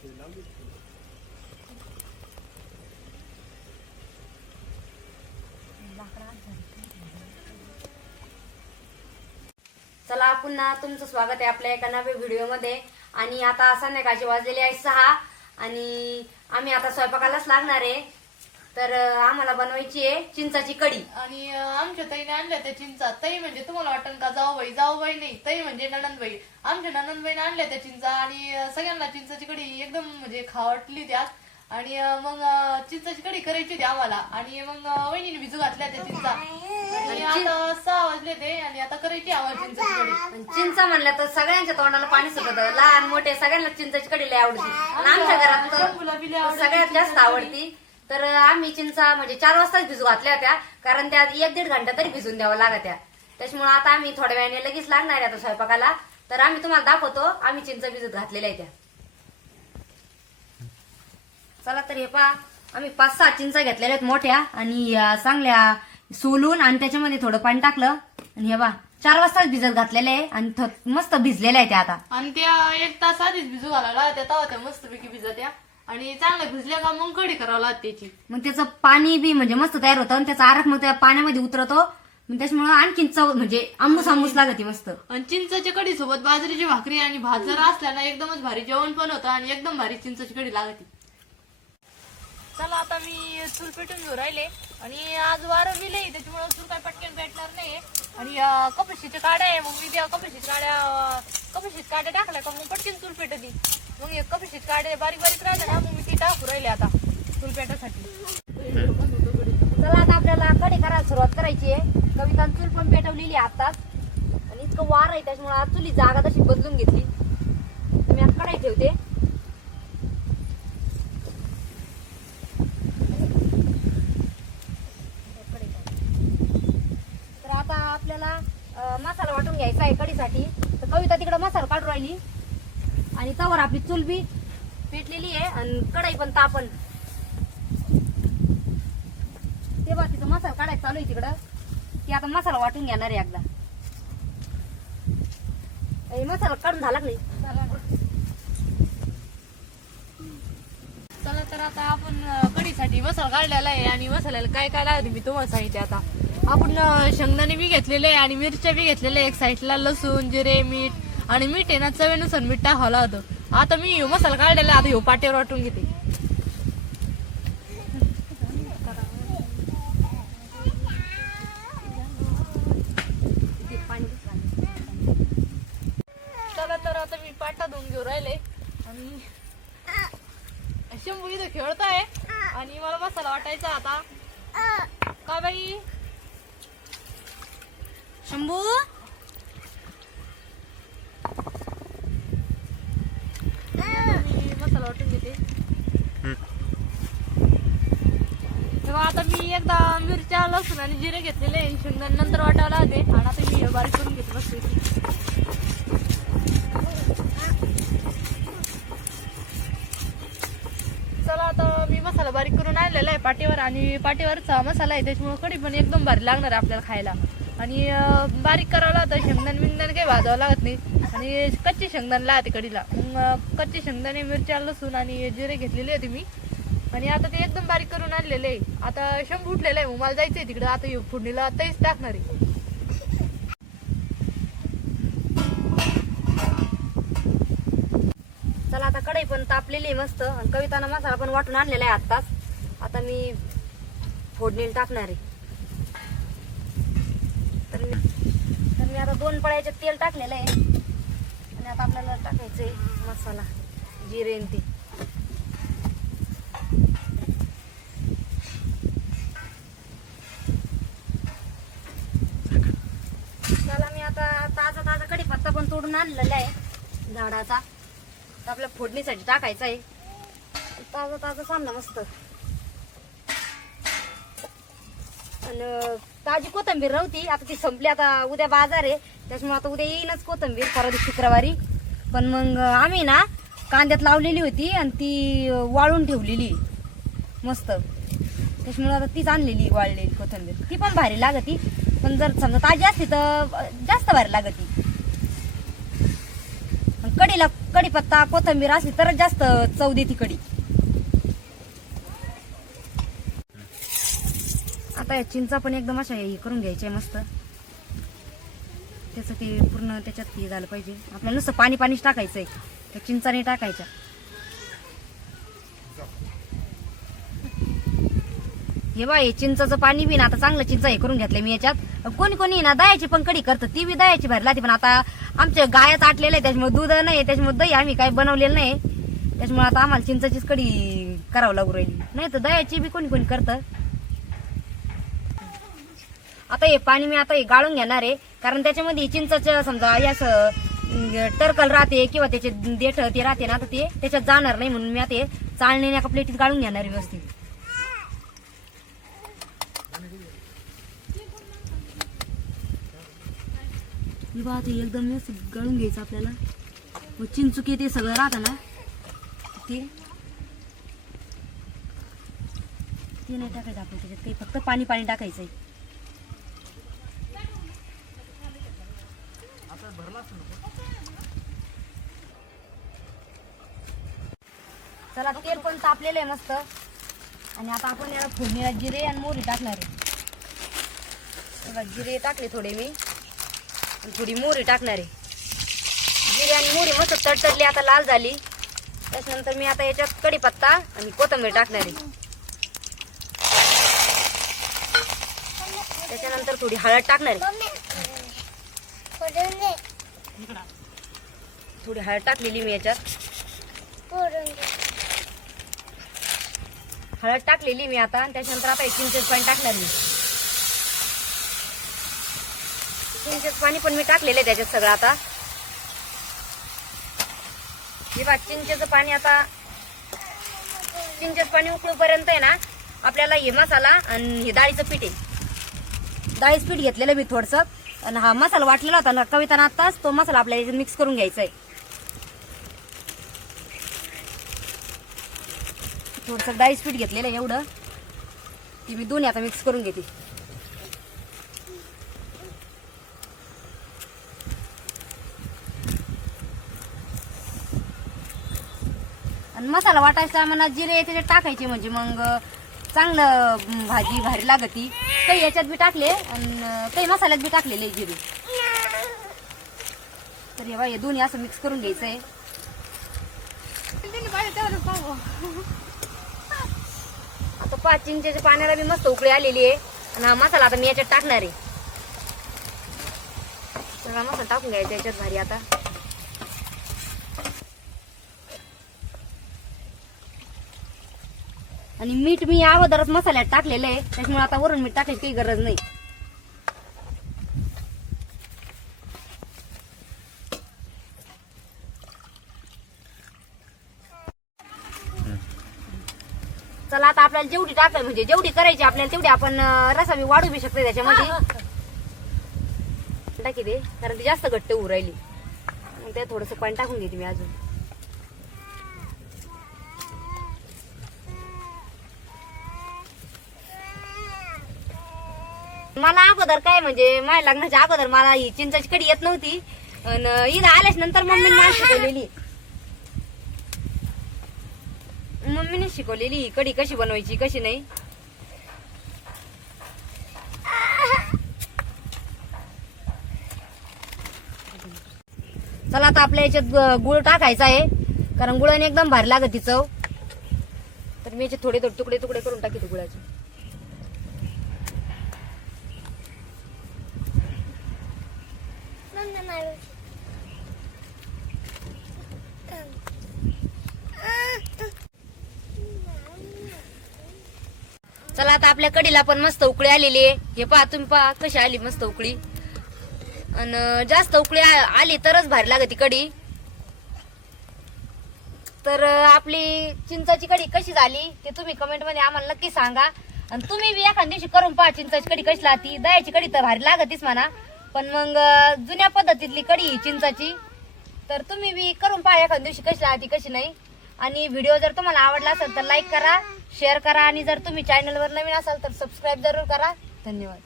चला पुन्हा तुमचं स्वागत आहे आपल्या एका नव्या व्हिडिओमध्ये। आणि आता संध्याकाळचे वाजलेले आहे 6 आणि आम्ही आता स्वयंपाकालाच लागणार आहे। तर आम्हाला बनवायची आहे चिंचाची कढी। आणि आमच्या ताईने आणल्या त्या चिंचा। ताई म्हणजे तुम्हाला वाटण का जाऊबाई नाही, ताई म्हणजे ननंदबाई। आमच्या ननंदबाईने आणल्या त्या चिंचा आणि सगळ्यांना चिंचाची कढी एकदम म्हणजे खावटली त्यात। आणि मग चिंचाची कढी करायची होती आम्हाला आणि मग वहिनीने भिजू घातल्या त्या चिंचा आणि आता 6 वाजले ते आणि आता करायची आम्हाला चिंचाची कढी। चिंचा म्हणलं तर सगळ्यांच्या तोंडाला पाणी सुटतं, लहान मोठे सगळ्यांना चिंचाची कढी लय आवडती आणि आमच्या घरात तर सगळ्यात जास्त आवडती। तर आम्ही चिंचा म्हणजे 4 वाजताच भिजू घातल्या होत्या, कारण त्या 1-1.5 घंटा तरी भिजून द्यावं लागत्या। त्याच्यामुळे आता आम्ही थोड्या वेळाने लगेच लागणार आहे आता स्वयंपाकाला। तर आम्ही तुम्हाला दाखवतो आम्ही चिंचा भिजत घातलेल्या आहे त्या। चला तर हे पहा, आम्ही 5-6 चिंचा घेतलेल्या आहेत मोठ्या आणि चांगल्या सोलून आणि त्याच्यामध्ये थोडं पाणी टाकलं आणि हे पहा 4 वाजताच भिजत घातलेले आहे आणि मस्त भिजलेल्या आहे त्या आता। आणि त्या 1 तास आधीच भिजू घालायला त्या तवा त्या मस्तपैकी भिजत्या आणि चांगल्या भिजल्या का मग कढी करावं लागते त्याची। मग त्याचं पाणी बी म्हणजे मस्त तयार होतं आणि त्याचा आरक मग त्या पाण्यामध्ये उतरतो, त्याच्यामुळे आणखीन चव म्हणजे आंबूस लागते मस्त। आणि चिंचाच्या कढी सोबत बाजरीची भाकरी आणि भात जर असल्या ना एकदमच भारी जेवण पण होतं आणि एकदम भारी चिंचाची कढी लागते। चला आता मी चूल पेटून घेऊन राहिले आणि आज वारं बी नाही त्याच्यामुळे चूल काय पटकन पेटणार नाही। आणि कपाशीच्या काड्या आहे, मग मी त्या कपाशीत काड्या टाकल्या का मग पटकन चूल पेटती। मग एक कपाशीत काड्या बारीक राहिले ना मग मी ती टाकू राहिले आता चूल पेटासाठी। चला आता आपल्याला कढी करायला सुरुवात करायची आहे। कविता चूल पण पेटवलेली आहे आताच आणि इतकं वार आहे त्याच्यामुळे आज चुली जागा तशी बदलून घेतली। मी आता कढई ठेवते। तर आता आपल्याला मसाला वाटून घ्यायचा आहे कढीसाठी। तर कविता तिकडे मसाला काढून राहिली आणि तवर आपली चूल बी पेटलेली आहे आणि कढई पण तापण। तेव्हा तिथं मसाला काढायचा चालू आहे तिकडं, ती आता मसाला वाटून घेणार आहे एकदा। मसाला काढून झाला नाही। चला तर आता आपण कढीसाठी मसाला काढलेला आहे आणि मसाल्याला काय काय लागते मी तुम्हाला सांगितले। आता आपण शेंगदाणे बी घेतलेले आहे आणि मिरच्या बी घेतलेल्या एक साईडला, लसूण जिरे मीठ आणि मीठ आहे ना चवीनुसार मीठ टाकावं होतं। आता मी मसाला काढलेला आता ह्यो पाट्यावर वाटून घेते। चला तर आता मी पाटा धुवून घेऊन राहिले आणि शंभू इथं खेळताय आणि मला मसाला वाटायचा आता। का बाई शंभू मी मसाला वाटून घेते। तेव्हा आता मी एकदा मिरच्या लसूण आणि जिरे घेतलेले शेंगदाणे नंतर वाटायला लागते आणि आता मी बारीक करून घेते मस्त। चला आता मी मसाला बारीक करून आणलेला आहे पाटीवर आणि पाटीवरचा मसाला आहे त्याच्यामुळे कढी पण एकदम भारी लागणार आहे आपल्याला खायला। आणि बारीक करावं लागतं, शेंगदाणे काही भाजावं लागत नाही आणि कच्चे शेंगदाणे लागते कढीला। मग कच्चे शेंगदाणे मिरच्या लसूण आणि जिरे घेतलेले होते मी आणि आता ते एकदम बारीक करून आणलेले आहे। आता शंभू उठलेला आहे, मला जायचंय तिकडे आता फोडणीला तेच टाकणार आहे। चला आता कढई पण तापलेली आहे मस्त आणि कविताना मसाला पण वाटून आणलेला आहे आताच। आता मी फोडणीला टाकणार आहे। तर मी आता 2 पळ्याचे तेल टाकलेलं आहे आणि आता आपल्याला टाकायचंय मसाला जिरे आणि ते। चला मी आता ताजा कढीपत्ता पण तोडून आणलेला आहे झाडाचा, तर आपल्या फोडणीसाठी टाकायचा आहे। ताजा सांगा मस्त आणि ताजी कोथिंबीर नव्हती, आता ती संपली। आता उद्या बाजार आहे त्याच्यामुळे आता उद्या येईनच कोथिंबीर, परवा शुक्रवारी। पण मग आम्ही ना कांद्यात लावलेली होती आणि ती वाळून ठेवलेली मस्त, त्याच्यामुळे आता तीच आणलेली वाळलेली कोथिंबीर। ती पण भारी लागती, पण जर समजा ताजी असती तर जास्त भारी लागती। कढीला कढीपत्ता कोथिंबीर असली तरच जास्त चव देते कढी. आता या चिंचा पण एकदम अशा हे करून घ्यायच्या मस्त. त्याचं ते पूर्ण त्याच्यात हे झालं पाहिजे. आपल्याला नुसतं पाणीच टाकायचंय, त्या चिंचा नाही टाकायच्या. हे बा हे चिंचाचं पाणी बी ना आता चांगलं चिंचा हे करून घेतलंय मी याच्यात. कोणी ना दह्याची पण कढी करतं, ती बी दह्याची बाहेर लागते. पण आता आमच्या गायात आटलेलं आहे त्याच्यामुळे दूध नाही, त्याच्यामुळे दही आम्ही काही बनवलेलं नाही. त्याच्यामुळे आता आम्हाला चिंचाचीच कढी करावं लागू राहिली. नाही तर दह्याची बी कोणी करतं. आता हे पाणी मी आता हे गाळून घेणार आहे, कारण त्याच्यामध्ये चिंचाचं समजा असं टरकल राहते किंवा त्याचे देठ ते राहते ना, आता ते त्याच्यात जाणार नाही म्हणून मी आता हे चाळणीने एका प्लेटीत गाळून घेणार आहे व्यवस्थित. एकदम व्यवस्थित गाळून घ्यायचं आपल्याला. मग चिंचुके ते सगळं राहतं ना ते नाही टाकायचं आपण त्याच्यात, काही फक्त पाणी टाकायचंय. चला तेल पण तापलेलं आहे मस्त. आणि आता आपण याला फोडणीला जिरे आणि मोहरी टाकणार आहे. जिरे टाकले थोडे मी आणि थोडी मोहरी टाकणार आहे. जिरे आणि मोहरी मस्त तडतडली, आता लाल झाली. त्याच्यानंतर मी आता याच्यात कढीपत्ता आणि कोथिंबीर टाकणार आहे. त्याच्यानंतर थोडी हळद टाकणार आहे. थोडी हळद टाकलेली मी याच्यात. हळद टाकलेली मी आता. त्याच्यानंतर आता चिंचेचं पाणी टाकणार मी. चिंचेचं पाणी पण मी टाकलेलं आहे त्याच्यात सगळं. आता हे बघा चिंचेचं पाणी, आता चिंचेचं पाणी उकळूपर्यंत आहे ना आपल्याला हे मसाला आणि हे डाळीचं पीठ आहे, डाळीचं पीठ घेतलेलं मी थोडंसं. आणि हा मसाला वाटलेला होता ना कविताना आत्ताच, तो मसाला आपल्याला याच्यात मिक्स करून घ्यायचा आहे. थोडंसं डाळीचं पीठ घेतलेलं आहे एवढं, ती मी दोन्ही आता मिक्स करून घेते. आणि मसाला वाटायचा मला जिरे त्याच्यात टाकायचे, म्हणजे मग चांगलं भाजी भारी लागती. काही याच्यात बी टाकले आणि काही मसाल्यात बी टाकलेले जिरे. तर हे दोन्ही असं मिक्स करून घ्यायचंय. आता 5 चिंचेच्या पाण्याला बी मस्त उकळी आलेली आहे. आणि हा मसाला आता मी याच्यात टाकणार आहे. सगळा मसाला टाकून घ्यायचा याच्यात भारी. आता आणि मीठ मी अगोदरच मसाल्यात टाकलेलं आहे, त्याच्यामुळे आता वरून मीठ टाकायची काही गरज नाही. चला आता आपल्याला जेवढी टाकायची म्हणजे जेवढी करायची आपल्याला तेवढी आपण रसा मी वाढू बी शकते त्याच्यामध्ये. टाकी दे, कारण ती जास्त घट्ट होऊ राहिली. मग त्यात थोडंसं पाणी टाकून घेते मी अजून. मला अगोदर काय म्हणजे माझ्या लग्नाच्या अगोदर मला ही चिंचाची कढी येत नव्हती. आणि इथं आल्याच नंतर मम्मीने शिकवलेली ही कढी कशी बनवायची कशी नाही. चला आता आपल्या याच्यात गुळ टाकायचा आहे, कारण गुळाने एकदम भारी लागत ती चव. तर मी याचे थोडे तुकडे करून टाकते गुळाचे. चला आता आपल्या कढीला पण मस्त उकळी आलेली आहे. हे पहा तुम्ही, पहा कशी आली मस्त उकळी. आणि जास्त उकळी आली तरच भारी लागते कढी. तर आपली चिंचाची कढी कशी झाली ते तुम्ही कमेंट मध्ये आम्हाला नक्की सांगा. आणि तुम्ही बी एखाद्या दिवशी करून पहा चिंचाची कढी कशी लागती. दह्याची कढी तर भारी लागतीच म्हणा, पण मग जुन्या पद्धतीतली कढी चिंचाची तर तुम्ही बी करून पहा एखाद्या दिवशी कशी लागती कशी नाही. आणि व्हिडिओ जर तुम्हाला आवडला असेल तर लाईक करा, शेअर करा. आणि जर तुम्ही चॅनलवर नवीन असाल तर सबस्क्राईब जरूर करा. धन्यवाद.